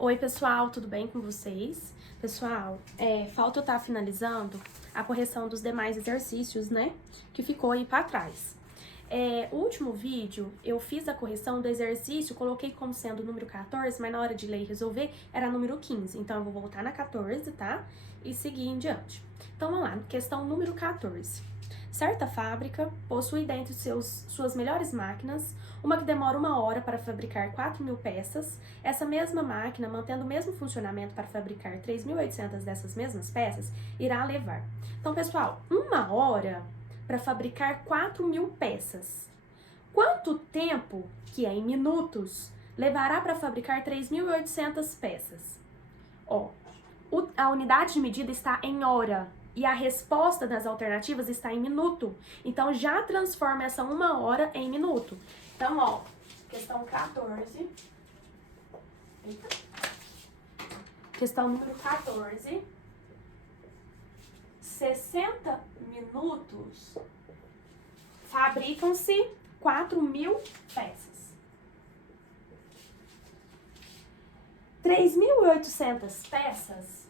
Oi, pessoal, tudo bem com vocês? Pessoal, falta eu estar finalizando a correção dos demais exercícios, né? Que ficou aí para trás. O último vídeo, eu fiz a correção do exercício, coloquei como sendo o número 14, mas na hora de ler e resolver, era número 15. Então, eu vou voltar na 14, tá? E seguir em diante. Então, vamos lá, questão número 14. Certa fábrica possui dentre suas melhores máquinas uma que demora 1 hora para fabricar 4.000 peças. Essa mesma máquina, mantendo o mesmo funcionamento para fabricar 3.800 dessas mesmas peças, irá levar. Então, pessoal, 1 hora para fabricar 4.000 peças. Quanto tempo, que é em minutos, levará para fabricar 3.800 peças? A unidade de medida está em hora e a resposta das alternativas está em minuto. Então, já transforma essa 1 hora em minuto. Então, questão 14. Eita. Questão número 14. 60 minutos fabricam-se 4.000 peças. 3.800 peças,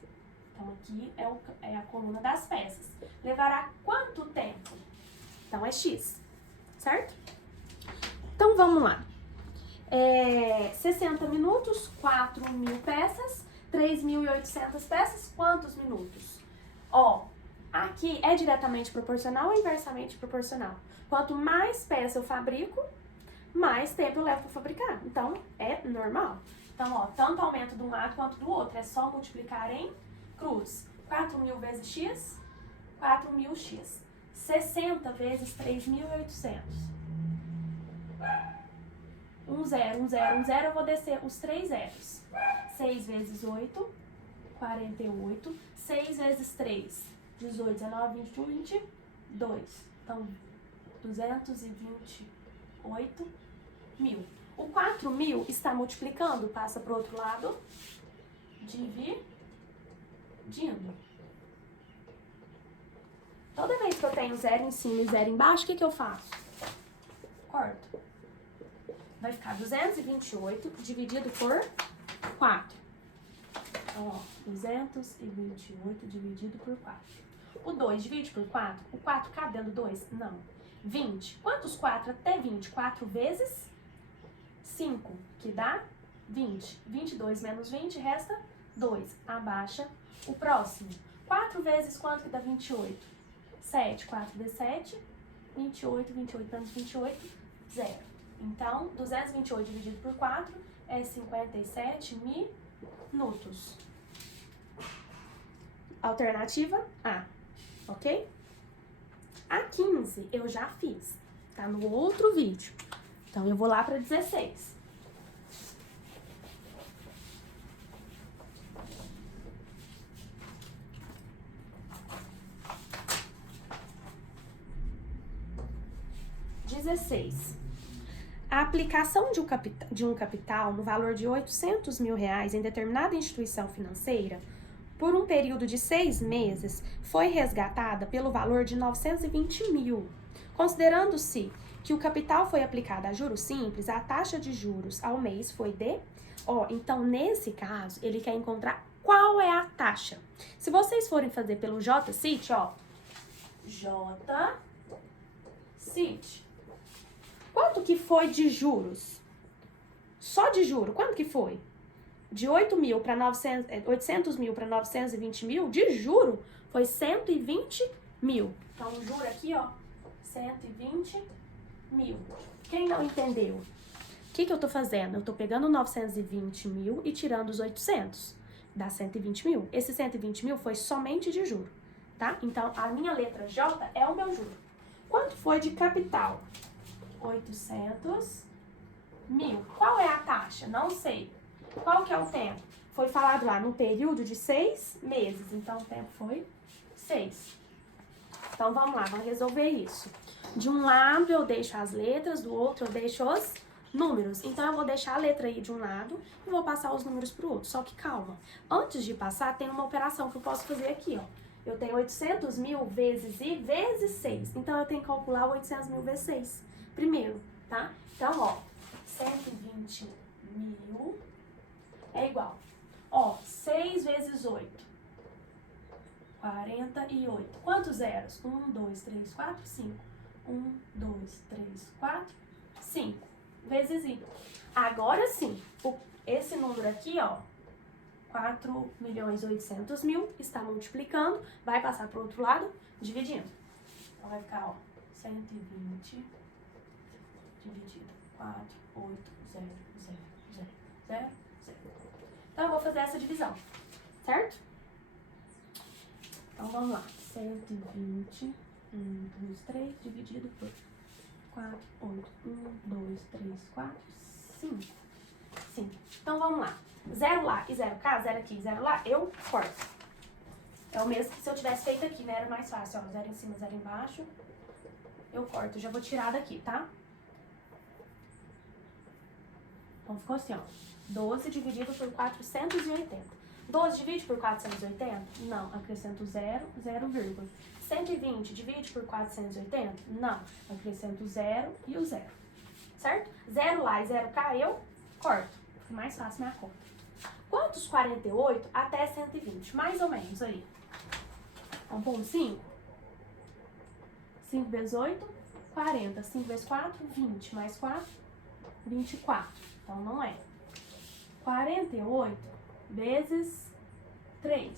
então aqui é a coluna das peças, levará quanto tempo? Então é X, certo? Então vamos lá. 60 minutos, 4.000 peças, 3.800 peças, quantos minutos? Aqui é diretamente proporcional ou inversamente proporcional? Quanto mais peça eu fabrico, mais tempo eu levo para fabricar. Então, é normal. Então, tanto aumento de um lado quanto do outro. É só multiplicar em cruz. 4.000 vezes x, 4.000x. 60 vezes 3.800. 1 0, 1 0, 1 0. Eu vou descer os 3 zeros. 6 vezes 8, 48. 6 vezes 3, 18, 19, 21, 22. Então, 228.000. O 4.000 está multiplicando, passa para o outro lado, dividindo. Toda vez que eu tenho 0 em cima e 0 embaixo, o que eu faço? Corto. Vai ficar 228 dividido por 4. Então, 228 dividido por 4. O 2 divide por 4? O 4 cabe dentro do 2? Não. 20. Quantos 4 até 20? 4 vezes 5, que dá 20. 22 menos 20, resta 2. Abaixa o próximo. 4 vezes quanto que dá 28? 7. 4 vezes 7, 28. 28 menos 28, 0. Então, 228 dividido por 4 é 57 minutos. Alternativa A, ok? A 15 eu já fiz, tá no outro vídeo. Então, eu vou lá para 16. A aplicação de um capital no valor de R$800.000 em determinada instituição financeira por um período de 6 meses foi resgatada pelo valor de 920.000. Considerando-se que o capital foi aplicado a juros simples, a taxa de juros ao mês foi de... então nesse caso, ele quer encontrar qual é a taxa. Se vocês forem fazer pelo JCIT, JCIT. Quanto que foi de juros? Só de juro, quanto que foi? De 8.000 para 800.000 para 920.000, de juro, foi 120.000. Então, o juro aqui, 120.000. Quem não entendeu? O que eu tô fazendo? Eu tô pegando 920.000 e tirando os 800. Dá 120.000. Esse 120.000 foi somente de juro, tá? Então, a minha letra J é o meu juro. Quanto foi de capital? 800.000. Qual é a taxa? Não sei. Qual que é o tempo? Foi falado lá no período de 6 meses. Então, o tempo foi 6. Então, vamos lá, vamos resolver isso. De um lado, eu deixo as letras, do outro, eu deixo os números. Então, eu vou deixar a letra I de um lado e vou passar os números pro outro. Só que, calma. Antes de passar, tem uma operação que eu posso fazer aqui, Eu tenho 800.000 vezes I vezes 6. Então, eu tenho que calcular 800.000 vezes 6 primeiro, tá? Então, 120.000 é igual 48. Quantos zeros? 1, 2, 3, 4, 5. 1, 2, 3, 4, 5. Vezes I. Agora sim, esse número aqui, ó, 4.800.000, está multiplicando, vai passar para o outro lado, dividindo. Então, vai ficar, ó, 120 dividido 4, 8, 0, 0, 0, 0, 0. Então, eu vou fazer essa divisão, certo? Então, vamos lá. 120, 1, 2, 3, dividido por 4, 8, 1, 2, 3, 4, 5. 5. Então, vamos lá. 0 lá e 0 cá, 0 aqui e 0 lá, eu corto. É o mesmo que se eu tivesse feito aqui, né? Era mais fácil, ó. 0 em cima, 0 embaixo. Eu corto. Já vou tirar daqui, tá? Então, ficou assim, ó. 12 dividido por 480. 12 divide por 480? Não. Acrescento 0, 0, vírgula. 120 divide por 480? Não. Acrescento 0 e o 0. Certo? 0 lá e 0 cá, eu corto. Fica mais fácil minha conta. Quantos 48 até 120? Mais ou menos aí. Vamos pôr um 5? 5 vezes 8, 40. 5 vezes 4, 20. Mais 4, 24. Então, não é. 48 vezes 3.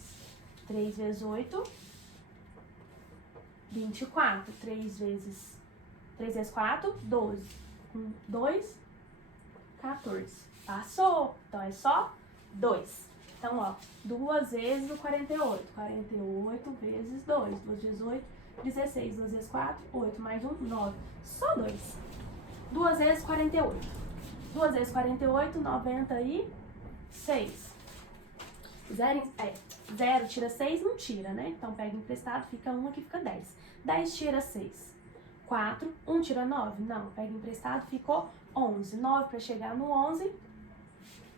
3 vezes 8, 24. 3 vezes 4, 12. 1, 2, 14. Passou. Então, é só 2. Então, ó, 2 vezes o 48. 48 vezes 2. 2 vezes 8, 16. 2 vezes 4, 8. Mais 1, 9. Só 2. 2 vezes 48. 2 vezes 48, 96. 0 tira 6, não tira, né? Então, pega emprestado, fica 1, aqui fica 10. 10 tira 6. 4, 1 tira 9? Não, pega emprestado, ficou 11. 9 para chegar no 11,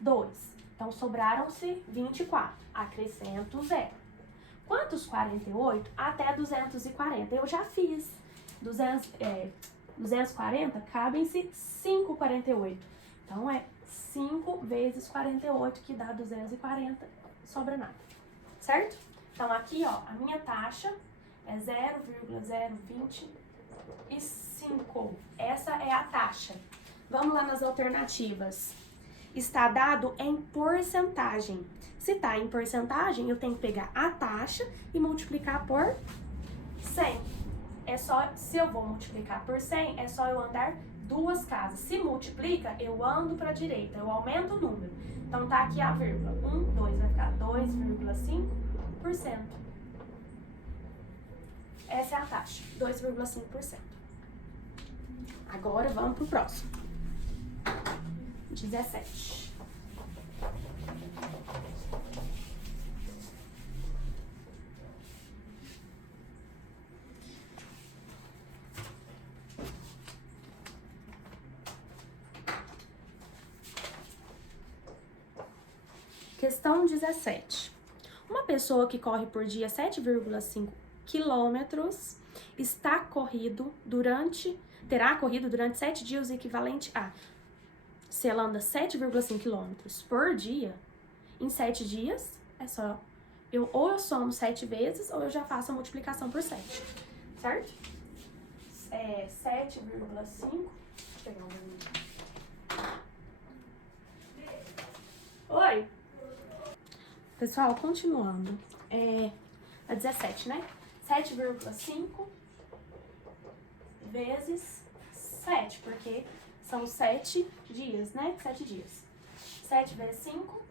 2. Então, sobraram-se 24. Acrescento 0. Quantos 48 até 240? Eu já fiz. 240, cabem-se 5 48. Então, é 5 vezes 48, que dá 240. Sobra nada. Certo? Então, aqui, ó, a minha taxa é 0,025. Essa é a taxa. Vamos lá nas alternativas. Está dado em porcentagem. Se está em porcentagem, eu tenho que pegar a taxa e multiplicar por 100. Se eu vou multiplicar por 100, é só eu andar 2 casas. Se multiplica, eu ando para a direita, eu aumento o número. Então, tá aqui a vírgula. 1, 2, vai ficar 2,5%. Essa é a taxa, 2,5%. Agora, vamos pro próximo. 17. Questão 17. Uma pessoa que corre por dia 7,5 quilômetros terá corrido durante 7 dias, o equivalente a... Se ela anda 7,5 quilômetros por dia, em 7 dias, é só... ou eu somo 7 vezes, ou eu já faço a multiplicação por 7. Certo? 7,5... Deixa eu pegar um minuto. Oi! Pessoal, continuando. A 17, né? 7,5 vezes 7, porque são 7 dias, né? 7 dias. 7 vezes 5,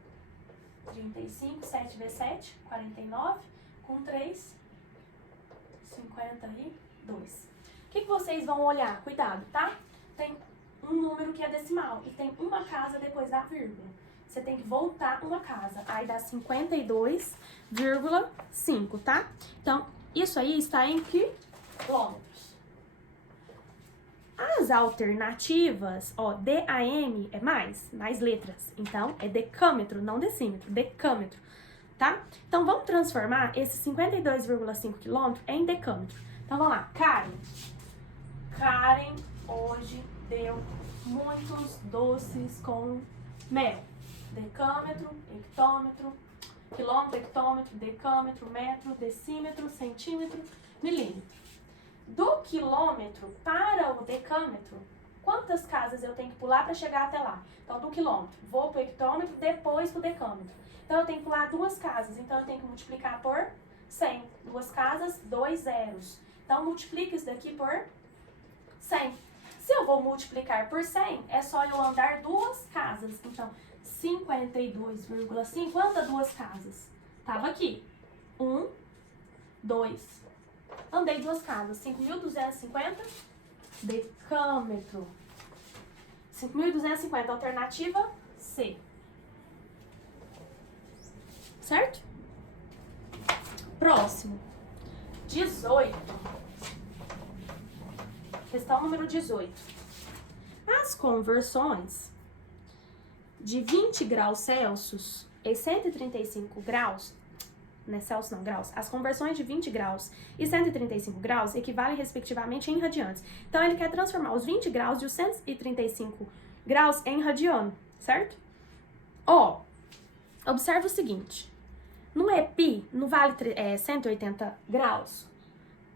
35. 7 vezes 7, 49. Com 3, 52. O que vocês vão olhar? Cuidado, tá? Tem um número que é decimal e tem uma casa depois da vírgula. Você tem que voltar uma casa. Aí dá 52,5, tá? Então, isso aí está em quilômetros. As alternativas, ó, DAM é mais letras. Então, é decâmetro, não decímetro, decâmetro, tá? Então, vamos transformar esse 52,5 quilômetros em decâmetro. Então, vamos lá. Karen hoje deu muitos doces com mel. Decâmetro, hectômetro, quilômetro, hectômetro, decâmetro, metro, decímetro, centímetro, milímetro. Do quilômetro para o decâmetro, quantas casas eu tenho que pular para chegar até lá? Então, do quilômetro, vou para o hectômetro, depois para o decâmetro. Então, eu tenho que pular 2 casas, então eu tenho que multiplicar por 100. 2 casas, 2 zeros. Então, multiplica isso daqui por 100. Se eu vou multiplicar por 100, é só eu andar 2 casas. Então, 52,5, quantas 2 casas? Tava aqui. 1, 2. Andei 2 casas. 5.250 decâmetro. 5.250, alternativa C. Certo? Próximo. 18. Questão número 18. As conversões de 20 graus Celsius e 135 graus, não é Celsius não, graus, as conversões de 20 graus e 135 graus equivalem respectivamente em radianes. Então, ele quer transformar os 20 graus e os 135 graus em radiano, certo? Ó, observa o seguinte, não é pi, não vale 180 graus?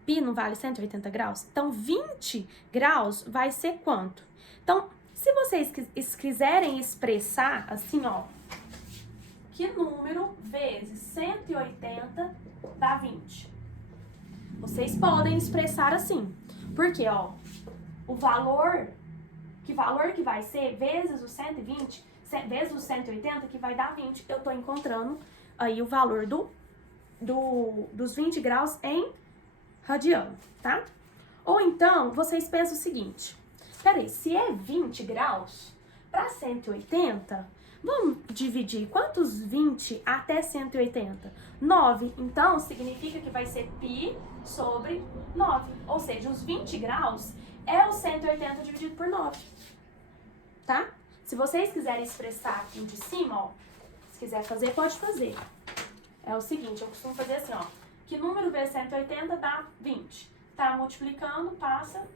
Pi não vale 180 graus? Então, 20 graus vai ser quanto? Então, se vocês quiserem expressar assim, ó, que número vezes 180 dá 20? Vocês podem expressar assim. Porque, ó, o valor que vai ser vezes o 120, vezes o 180, que vai dar 20. Eu tô encontrando aí o valor dos 20 graus em radiano, tá? Ou então, vocês pensam o seguinte, peraí, se é 20 graus para 180, vamos dividir quantos 20 até 180? 9, então significa que vai ser π sobre 9, ou seja, os 20 graus é o 180 dividido por 9, tá? Se vocês quiserem expressar aqui de cima, ó, se quiser fazer, pode fazer. É o seguinte, eu costumo fazer assim, ó, que número vezes 180 dá 20. Tá multiplicando, passa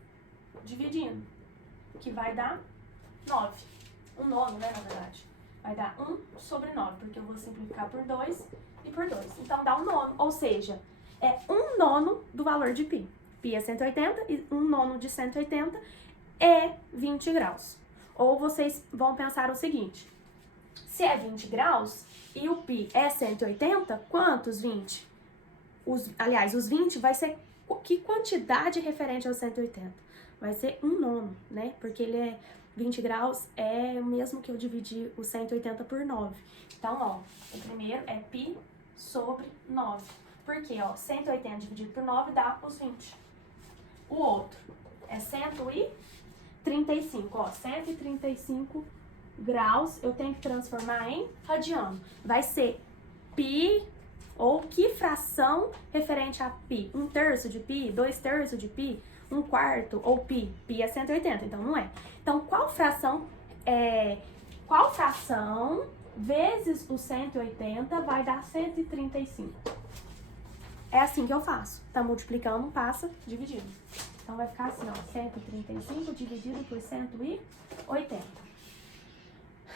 dividindo, que vai dar 9. 1/9, né, na verdade. Vai dar 1 sobre 9, porque eu vou simplificar por 2 e por 2. Então, dá 1/9, ou seja, é 1/9 do valor de π. π é 180 e 1/9 de 180 é 20 graus. Ou vocês vão pensar o seguinte, se é 20 graus e o π é 180, quantos 20? Aliás, os 20 vai ser que quantidade referente ao 180? Vai ser 1/9, né? Porque ele é 20 graus, é o mesmo que eu dividir o 180 por 9. Então, ó, o primeiro é π sobre 9. Por quê? Ó, 180 dividido por 9 dá os 20. O outro é 135, ó, 135 graus, eu tenho que transformar em radiano. Vai ser π, ou que fração referente a π? 1/3 de π, 2/3 de π, 1/4 ou π? Π é 180, então não é. Então, qual fração vezes o 180 vai dar 135? É assim que eu faço. Tá multiplicando, passa, dividindo. Então, vai ficar assim, ó, 135 dividido por 180.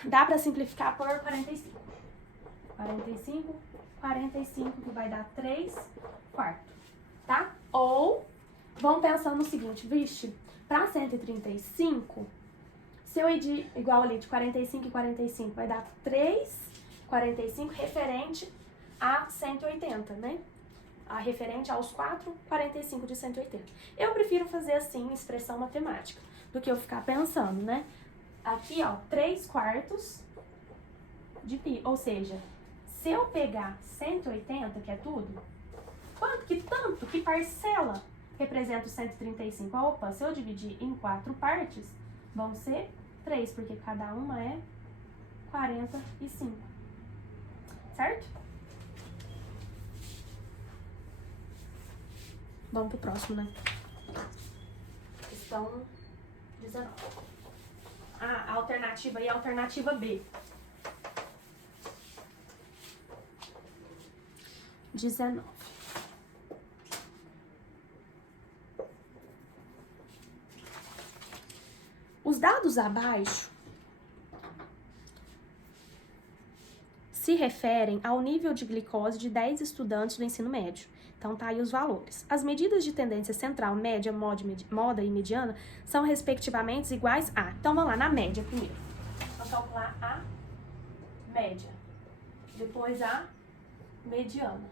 Dá pra simplificar por 45. 45, que vai dar 3/4, tá? Ou, vamos pensar no seguinte, vixe, pra 135, se eu ir igual ali de 45 e 45, vai dar 3/45 referente a 180, né? Referente aos 4/45 de 180. Eu prefiro fazer assim, expressão matemática, do que eu ficar pensando, né? Aqui, ó, 3/4 de π, ou seja, se eu pegar 180, que é tudo, que parcela representa o 135? Opa, se eu dividir em 4 partes, vão ser 3, porque cada uma é 45. Certo? Vamos pro próximo, né? Questão 19. A alternativa aí é a alternativa B. 19. Os dados abaixo se referem ao nível de glicose de 10 estudantes do ensino médio. Então, tá aí os valores. As medidas de tendência central, média, moda e mediana são, respectivamente, iguais a... Então, vamos lá, na média primeiro. Vamos calcular a média. Depois a mediana.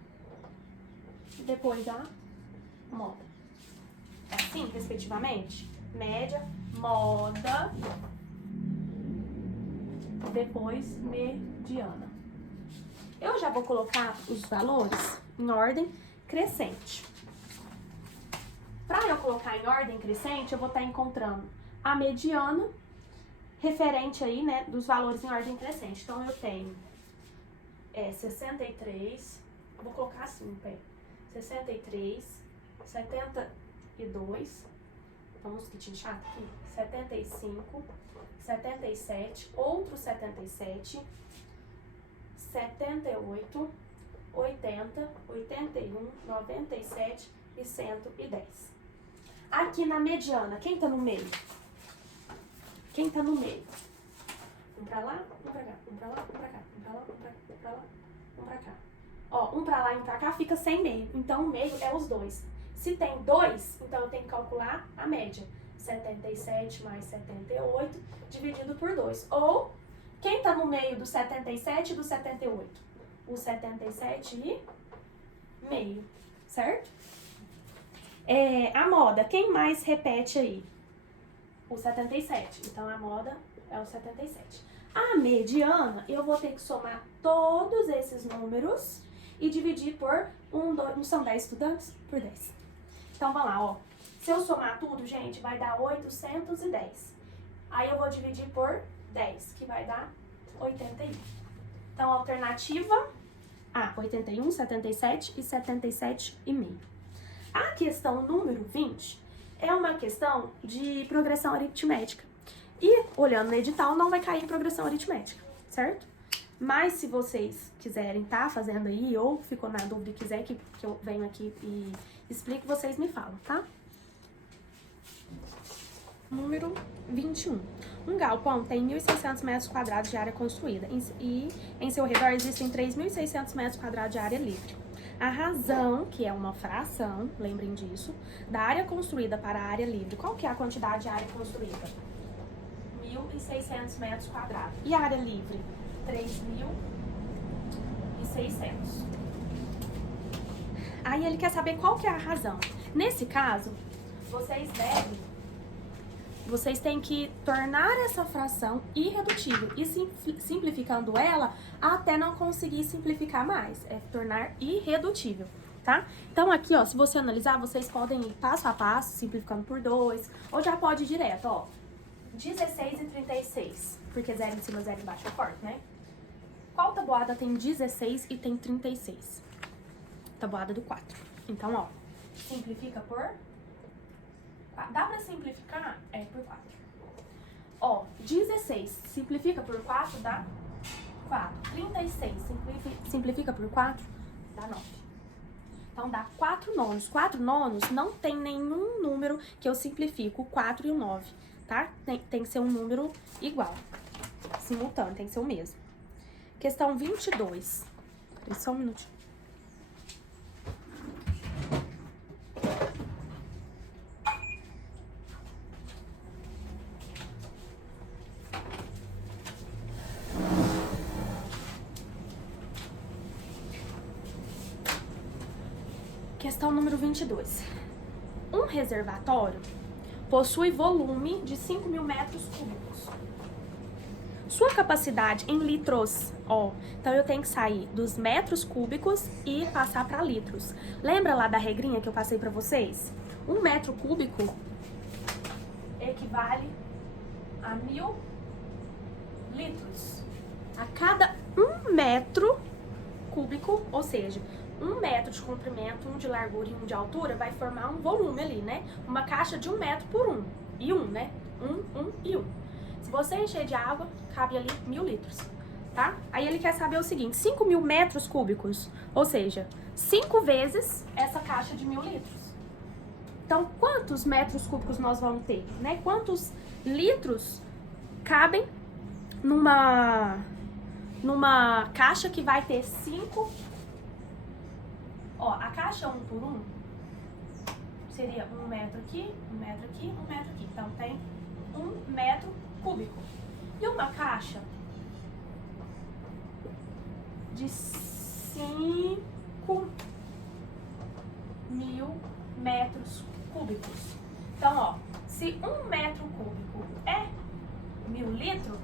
Depois a moda. Assim, respectivamente, média, moda, depois mediana. Eu já vou colocar os valores em ordem crescente. Para eu colocar em ordem crescente, eu vou estar encontrando a mediana referente aí, né, dos valores em ordem crescente. Então, eu tenho 63, eu vou colocar assim no pé, 63, 72, então mosquitinho chato aqui, 75, 77, outro 77, 78, 80, 81, 97 e 110. Aqui na mediana, quem tá no meio? Quem tá no meio? Um pra lá, um pra cá, um pra lá, um pra cá, um pra lá, um pra cá, um pra lá, um pra cá. Ó, um pra lá e um pra cá fica sem meio, então o meio é os dois. Se tem 2, então eu tenho que calcular a média. 77 mais 78 dividido por 2. Ou, quem tá no meio do 77 e do 78? O 77 e meio, certo? A moda, quem mais repete aí? O 77. Então, a moda é o 77. A mediana, eu vou ter que somar todos esses números e dividir por 1, 2, não são 10 estudantes? Por 10. Então, vamos lá, ó. Se eu somar tudo, gente, vai dar 810. Aí eu vou dividir por 10, que vai dar 81. Então, a alternativa A, 81, 77 e 77,5. A questão número 20 é uma questão de progressão aritmética. E, olhando no edital, não vai cair em progressão aritmética, certo? Mas, se vocês quiserem estar fazendo aí, ou ficou na dúvida e quiser que eu venha aqui e explique, vocês me falam, tá? Número 21. Um galpão tem 1.600 metros quadrados de área construída e em seu redor existem 3.600 metros quadrados de área livre. A razão, que é uma fração, lembrem disso, da área construída para a área livre. Qual que é a quantidade de área construída? 1.600 metros quadrados. E a área livre? 3.600. Aí ele quer saber qual que é a razão. Nesse caso, vocês têm que tornar essa fração irredutível e simplificando ela até não conseguir simplificar mais. É tornar irredutível, tá? Então aqui, ó, se você analisar, vocês podem ir passo a passo, simplificando por 2, ou já pode ir direto, ó. 16 e 36, porque 0 em cima, 0 embaixo é forte, né? Qual tabuada tem 16 e tem 36? Tabuada do 4. Então, ó, simplifica por... Dá pra simplificar? Por 4. Ó, 16 simplifica por 4, dá 4. 36 simplifica por 4, dá 9. Então, dá 4 nonos. 4 nonos não tem nenhum número que eu simplifico, o 4 e o 9, tá? Tem que ser um número igual, simultâneo, tem que ser o mesmo. Questão 22. Só um minutinho. Questão número 22. Um reservatório possui volume de 5.000 metros cúbicos. Sua capacidade em litros, ó, então eu tenho que sair dos metros cúbicos e passar para litros. Lembra lá da regrinha que eu passei para vocês? 1 metro cúbico equivale a 1.000 litros. A cada 1 metro cúbico, ou seja, 1 metro de comprimento, 1 de largura e 1 de altura, vai formar um volume ali, né? Uma caixa de 1 metro por 1. E 1, né? 1 e 1. Se você encher de água, cabe ali 1.000 litros, tá? Aí ele quer saber o seguinte, 5.000 metros cúbicos, ou seja, 5 vezes essa caixa de 1.000 litros. Então, quantos metros cúbicos nós vamos ter, né? Quantos litros cabem numa caixa que vai ter 5... Ó, a caixa 1 por 1 seria 1 metro aqui, 1 metro aqui, 1 metro aqui. Então, tem 1 metro cúbico. E uma caixa de 5.000 metros cúbicos. Então, ó, se 1 metro cúbico é 1.000 litros,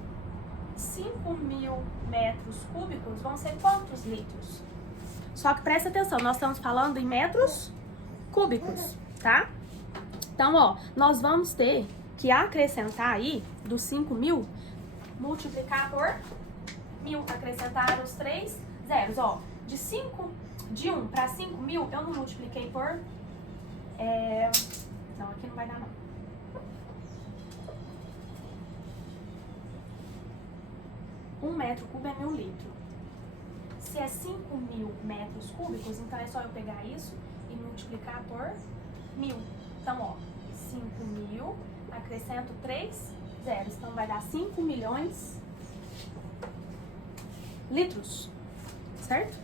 5.000 metros cúbicos vão ser quantos litros? Só que presta atenção, nós estamos falando em metros cúbicos, tá? Então, ó, nós vamos ter que acrescentar aí dos 5.000, multiplicar por 1.000, acrescentar os 3 zeros, ó. De 1 para 5.000, eu não multipliquei por... Não, aqui não vai dar, não. Um metro cúbico é 1.000 litros. Se é 5.000 metros cúbicos, então é só eu pegar isso e multiplicar por 1.000. Então, ó, 5.000, acrescento 3 zeros. Então, vai dar 5 milhões litros. Certo?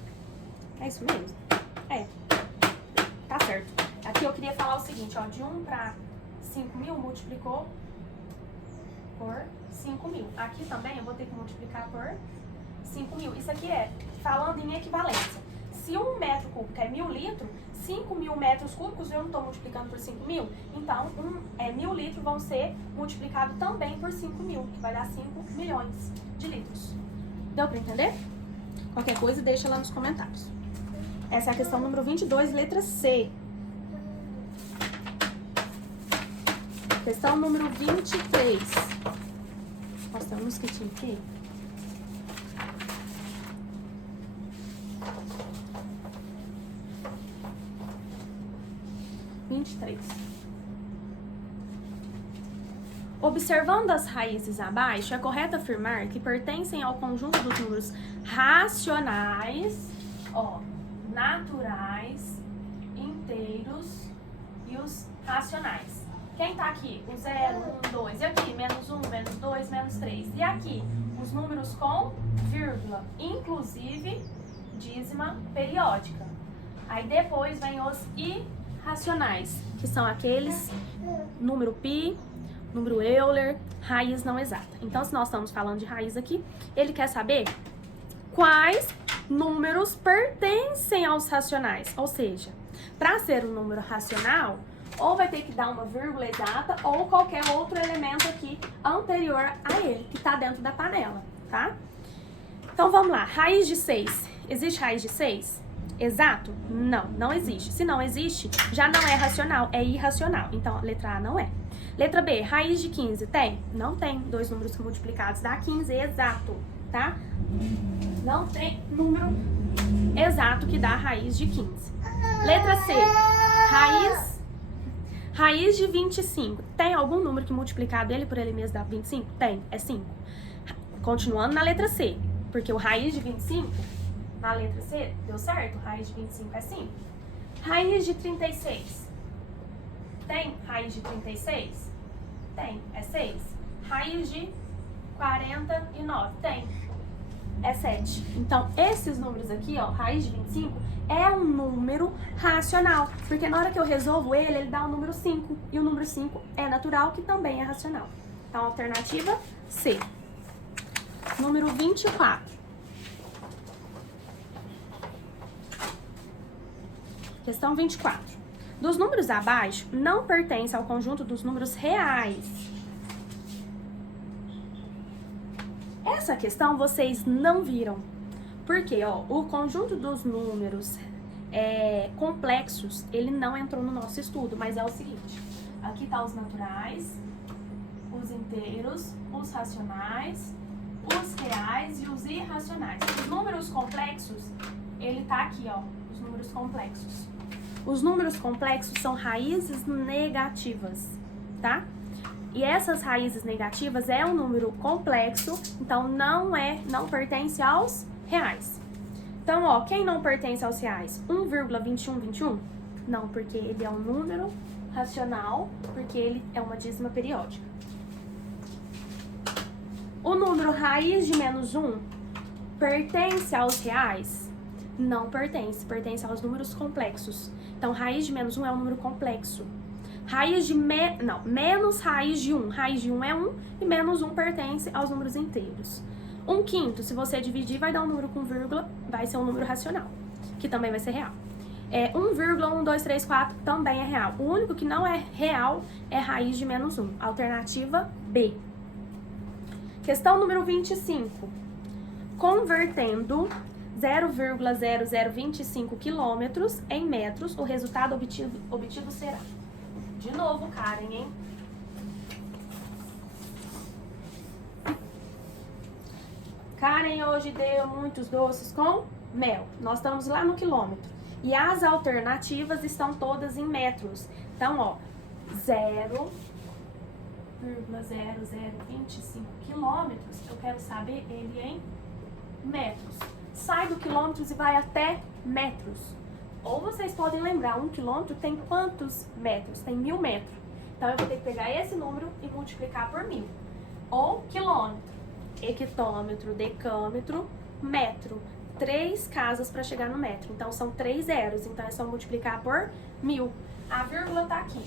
É isso mesmo? É. Tá certo. Aqui eu queria falar o seguinte, ó, de 1 para 5.000 multiplicou por 5.000. Aqui também eu vou ter que multiplicar por 5.000. Isso aqui é falando em equivalência. Se 1 metro cúbico é 1.000 litros, 5.000 metros cúbicos eu não estou multiplicando por 5.000. Então, 1.000 litros vão ser multiplicados também por 5.000, que vai dar 5 milhões de litros. Deu para entender? Qualquer coisa, deixa lá nos comentários. Essa é a questão número 22, letra C. Questão número 23. Nossa, tem um mosquitinho aqui. Observando as raízes abaixo, é correto afirmar que pertencem ao conjunto dos números racionais, ó, naturais, inteiros e os racionais. Quem tá aqui? O 0, 1, 2. E aqui? Menos 1, menos 2, menos 3. E aqui? Os números com vírgula, inclusive dízima periódica. Aí depois vem os irracionais, que são aqueles número π, número Euler, raiz não exata. Então, se nós estamos falando de raiz aqui, ele quer saber quais números pertencem aos racionais. Ou seja, para ser um número racional, ou vai ter que dar uma vírgula exata ou qualquer outro elemento aqui anterior a ele, que está dentro da panela, tá? Então, vamos lá. Raiz de 6. Existe raiz de 6? Exato? Não, não existe. Se não existe, já não é racional, é irracional. Então, a letra A não é. Letra B, raiz de 15, tem? Não tem. Dois números multiplicados dá 15, exato, tá? Não tem número exato que dá raiz de 15. Letra C, raiz de 25. Tem algum número que multiplicado ele por ele mesmo dá 25? Tem, é 5. Continuando na letra C, porque o raiz de 25, na letra C, deu certo? Raiz de 25 é 5. Raiz de 36. Tem raiz de 36? Tem, é 6. Raiz de 49? Tem, é 7. Então, esses números aqui, ó, raiz de 25, é um número racional. Porque na hora que eu resolvo ele, ele dá o número 5. E o número 5 é natural, que também é racional. Então, alternativa C. Número 24. Questão 24. Dos números abaixo, não pertence ao conjunto dos números reais. Essa questão vocês não viram. Porque, ó, o conjunto dos números complexos, ele não entrou no nosso estudo, mas é o seguinte. Aqui tá os naturais, os inteiros, os racionais, os reais e os irracionais. Os números complexos, ele tá aqui, ó, os números complexos. Os números complexos são raízes negativas, tá? E essas raízes negativas é um número complexo, então não pertence aos reais. Então, ó, quem não pertence aos reais? 1,2121? Não, porque ele é um número racional, porque ele é uma dízima periódica. O número raiz de menos 1 Pertence aos reais? Não pertence, pertence aos números complexos. Então, raiz de menos 1 é um número complexo. Menos raiz de 1. Raiz de 1 é 1 e menos 1 pertence aos números inteiros. 1/5, se você dividir, vai dar um número com vírgula, vai ser um número racional, que também vai ser real. 1,1234 também é real. O único que não é real é raiz de menos 1. Alternativa B. Questão número 25. Convertendo 0,0025 quilômetros em metros, o resultado obtido será. De novo, Karen, hein? Karen hoje deu muitos doces com mel. Nós estamos lá no quilômetro. E as alternativas estão todas em metros. Então, ó, 0,0025 quilômetros, eu quero saber ele em metros. Sai do quilômetros e vai até metros. Ou vocês podem lembrar, 1 quilômetro tem quantos metros? Tem 1000 metros. Então, eu vou ter que pegar esse número e multiplicar por 1000. Ou quilômetro, hectômetro, decâmetro, metro. 3 casas para chegar no metro. Então, são 3 zeros. Então, é só multiplicar por 1000. A vírgula tá aqui.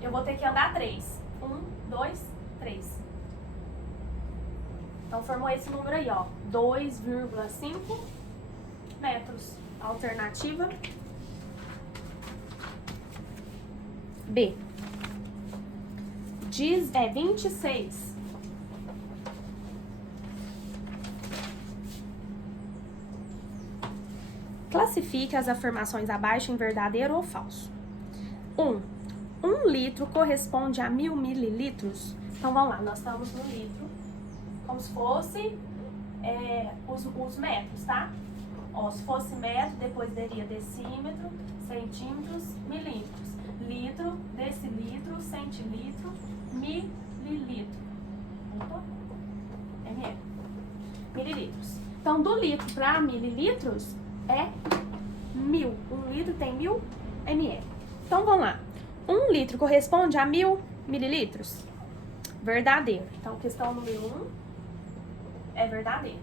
Eu vou ter que andar 3. 1, 2, 3. Então, formou esse número aí, ó. 2,5 metros. Alternativa B. 26. Classifique as afirmações abaixo em verdadeiro ou falso. 1 litro corresponde a 1000 mililitros. Então, vamos lá. Nós estamos no litro, como se fosse os metros, tá? Ó, se fosse metro, depois daria decímetro, centímetros, milímetros. Litro, decilitro, centilitro, mililitro. Opa. ml. Mililitros. Então, do litro para mililitros é 1000. 1 litro tem 1000 ml. Então, vamos lá. 1 litro corresponde a 1000 mililitros? Verdadeiro. Então, questão número 1 é verdadeiro.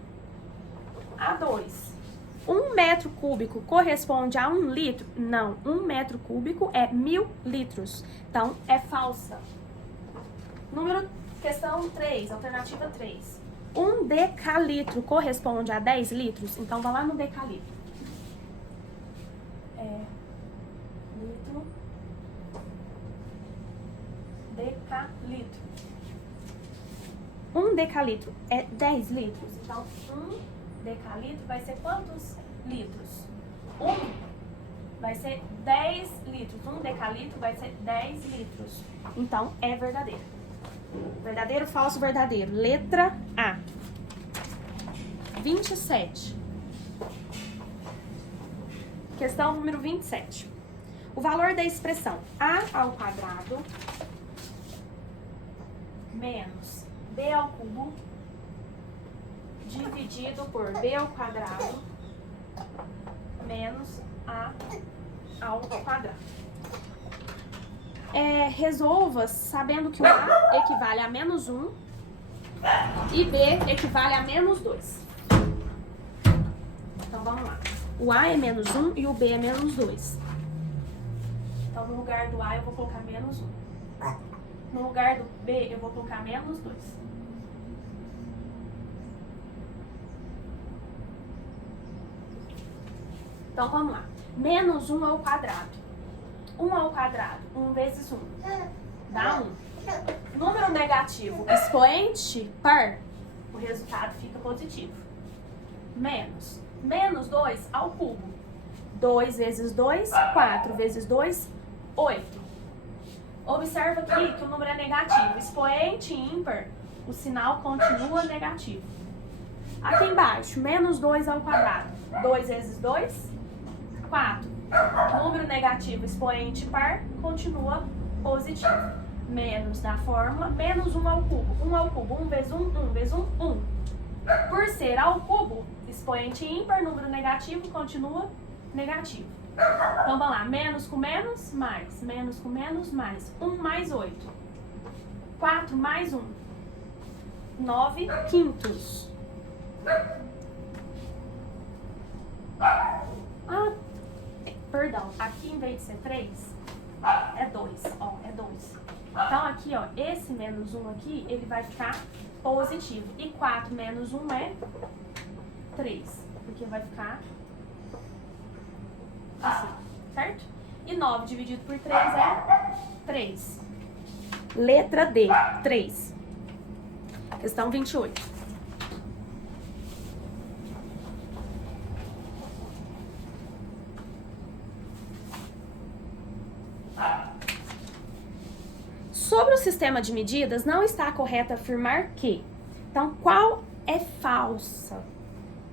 A 2. 1 metro cúbico corresponde a 1 litro? Não. 1 metro cúbico é 1000 litros. Então, é falsa. Questão 3, alternativa 3. 1 decalitro corresponde a 10 litros? Então, vá lá no decalitro. Litro. Decalitro. 1 decalitro é 10 litros. Então, 1 decalitro vai ser quantos litros? 1 vai ser 10 litros. 1 decalitro vai ser 10 litros. Então, é verdadeiro. Verdadeiro, falso, verdadeiro. Letra A. 27. Questão número 27. O valor da expressão A ao quadrado menos B ao cubo dividido por B ao quadrado menos A ao quadrado. Resolva sabendo que o A equivale a menos 1 e B equivale a menos 2. Então, vamos lá. O A é menos 1 e o B é menos 2. Então, no lugar do A, eu vou colocar menos 1. No lugar do B, eu vou colocar menos 2. Então, vamos lá. Menos 1 ao quadrado. 1 ao quadrado. 1 vezes 1. Dá 1. Número negativo expoente par, o resultado fica positivo. Menos. Menos 2 ao cubo. 2 vezes 2, 4 vezes 2, 8. Observa aqui que o número é negativo. Expoente ímpar, o sinal continua negativo. Aqui embaixo, menos 2 ao quadrado. 2 vezes 2, 4. Número negativo, expoente par, continua positivo. Menos da fórmula, menos 1 ao cubo. 1 ao cubo, 1 vezes 1, 1 vezes 1, 1. Por ser ao cubo, expoente ímpar, número negativo, continua negativo. Então, vamos lá. Menos com menos, mais. Menos com menos, mais. 1 mais 8. 4 mais 1. 9 quintos. Perdão, aqui em vez de ser 3, é 2, ó, é 2. Então aqui, ó, esse menos 1 aqui, ele vai ficar positivo. E 4 menos 1 é 3, porque vai ficar assim, certo? E 9 dividido por 3 é 3. Letra D, 3. Questão 28. Sobre o sistema de medidas, não está correto afirmar que. Então, qual é falsa?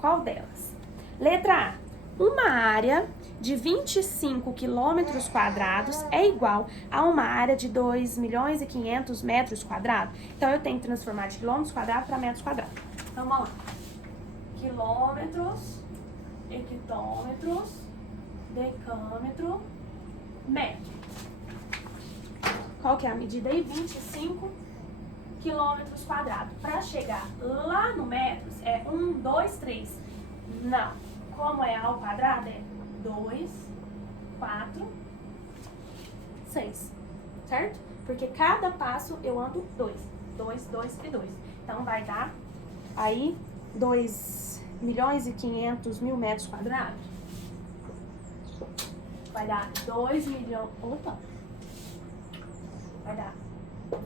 Qual delas? Letra A. Uma área de 25 quilômetros quadrados é igual a uma área de 2.500.000 metros quadrados. Então, eu tenho que transformar de quilômetros quadrados para metros quadrados. Então, vamos lá. Quilômetros, hectômetros, decâmetro, metro. Qual que é a medida aí? 25 quilômetros quadrados. Para chegar lá no metros, é 1, 2, 3. Não. Como é ao quadrado, é 2, 4, 6. Certo? Porque cada passo eu ando 2. 2, 2 e 2. Então, vai dar aí 2.500.000 metros quadrados. Vai dar 2 milhões... Opa! Vai dar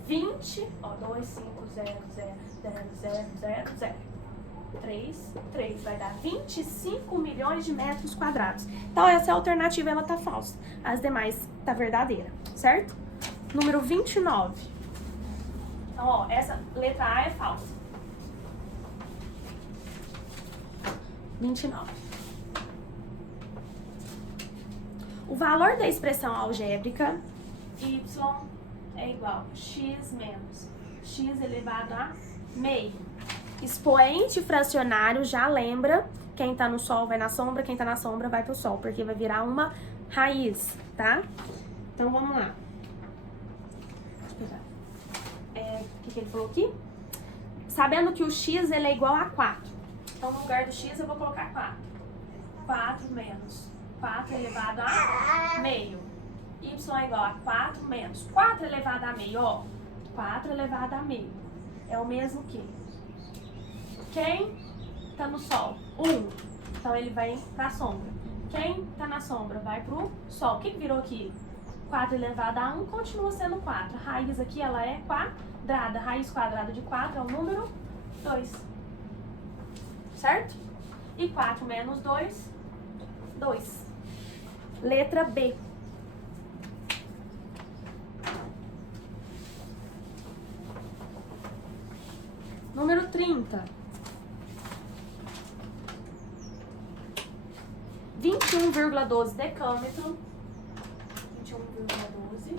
20, ó, 2, 5, 0, 0, 0, 0, 0, 0. 3, 3, vai dar 25 milhões de metros quadrados. Então, essa alternativa, ela tá falsa. As demais tá verdadeira, certo? Número 29. Então, ó, essa letra A é falsa. 29. O valor da expressão algébrica y é igual a x menos x elevado a meio. Expoente fracionário já lembra, quem tá no sol vai na sombra, quem tá na sombra vai pro sol, porque vai virar uma raiz, tá? Então, vamos lá. Deixa eu pegar. O que ele falou aqui? Sabendo que o x ele é igual a 4. Então, no lugar do x eu vou colocar 4. 4 menos 4 elevado a meio. Y é igual a 4 menos 4 elevado a meio, ó. 4 elevado a meio. É o mesmo que? Quem tá no sol? 1. Então, ele vai pra sombra. Quem tá na sombra vai pro sol. O que virou aqui? 4 elevado a 1 continua sendo 4. A raiz aqui, ela é quadrada. A raiz quadrada de 4 é o número 2. Certo? E 4 menos 2, 2. Letra B. Número 30. 21,12 decâmetro. 21,12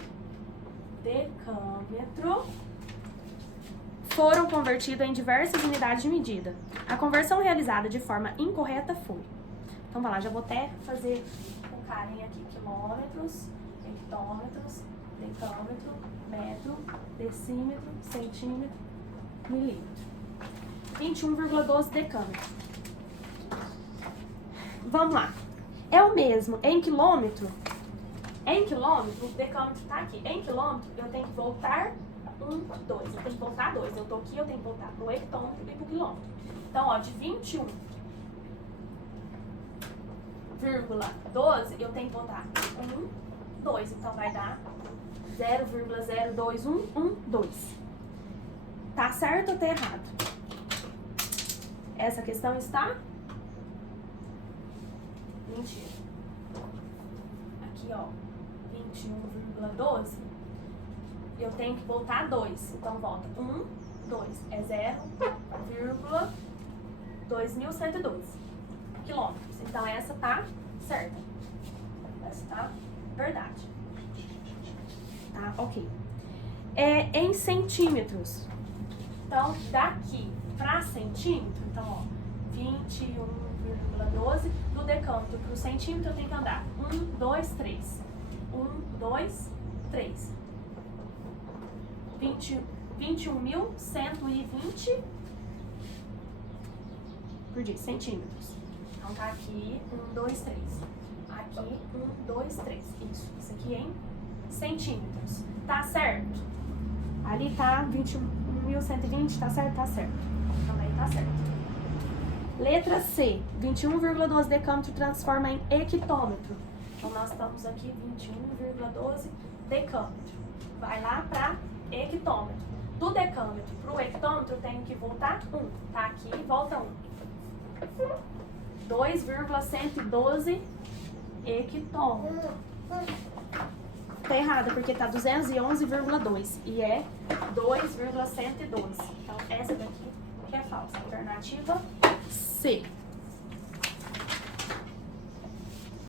decâmetro foram convertidos em diversas unidades de medida. A conversão realizada de forma incorreta foi. Então, vai lá, já vou até fazer um carinho aqui. Quilômetros, hectômetros, decâmetro, metro, decímetro, centímetro, milímetro. 21,12 decâmetro. Vamos lá. É o mesmo em quilômetro. Em quilômetro, o decâmetro tá aqui. Em quilômetro, eu tenho que voltar 1, 2. Eu tenho que voltar 2. Eu tô aqui, eu tenho que voltar pro hectômetro e pro quilômetro. Então, ó, de 21,12, eu tenho que voltar 1, 2. Então, vai dar 0,0211, Tá certo ou tá errado? Essa questão está? Mentira. Aqui, ó, 21,12. Eu tenho que voltar 2. Então, volta 1, 2. É 0,2112 quilômetros. Então, essa tá certa. Essa tá verdade. Tá? Ok. Em centímetros. Então, daqui para centímetro, então, ó, 21,12 do decâmetro para o centímetro eu tenho que andar 1, 2, 3. 1, 2, 3. 21.120 por dia, centímetros. Então tá aqui 1, 2, 3. Aqui 1, 2, 3. Isso aqui em centímetros. Tá certo? Ali tá 21.120, tá certo? Tá certo. Também tá certo. Letra C, 21,12 decâmetro transforma em hectômetro. Então nós estamos aqui 21,12 decâmetro. Vai lá para hectômetro. Do decâmetro para o hectômetro tem que voltar 1. Tá aqui, volta 1. 2,112 hectômetro. Tá errado, porque tá 211,2 e é 2,112. Então essa daqui que é falsa. Alternativa C.